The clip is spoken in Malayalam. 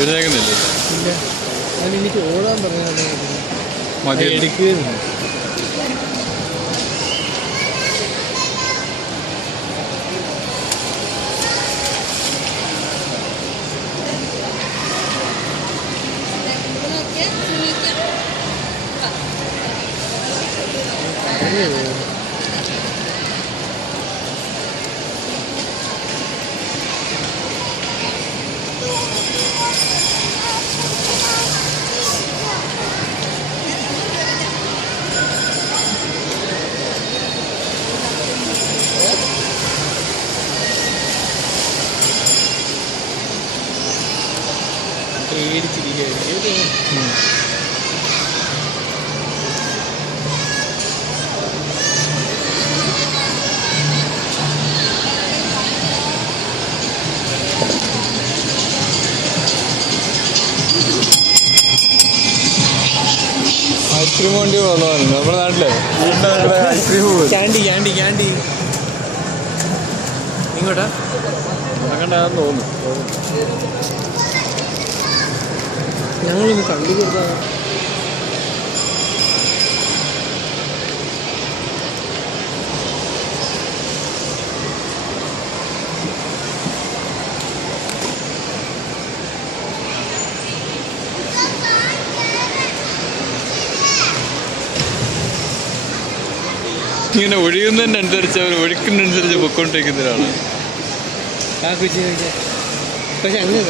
എഴുന്നേക്കുന്നില്ല. ഇല്ല, ഞാൻ എനിക്ക് ഓടാൻ പറഞ്ഞാൽ മതി എടുക്കുന്നു. ഐസ്ക്രീം വണ്ടി വന്നതാണ് നമ്മുടെ നാട്ടിലെ. ഐസ്ക്രീം ക്യാൻഡി ഇങ്ങോട്ടാ കണ്ടാന്ന് തോന്നുന്നു. ഞങ്ങളൊന്ന് കണ്ടു കൊടുത്താൽ ഇങ്ങനെ ഒഴുകുന്നതിനനുസരിച്ച് അവർ ഒഴുക്കുന്നതനുസരിച്ച് പൊയ്ക്കൊണ്ടിരിക്കുന്ന ഒരാളാണ്. ആ കുച്ചി പക്ഷെ അങ്ങനെ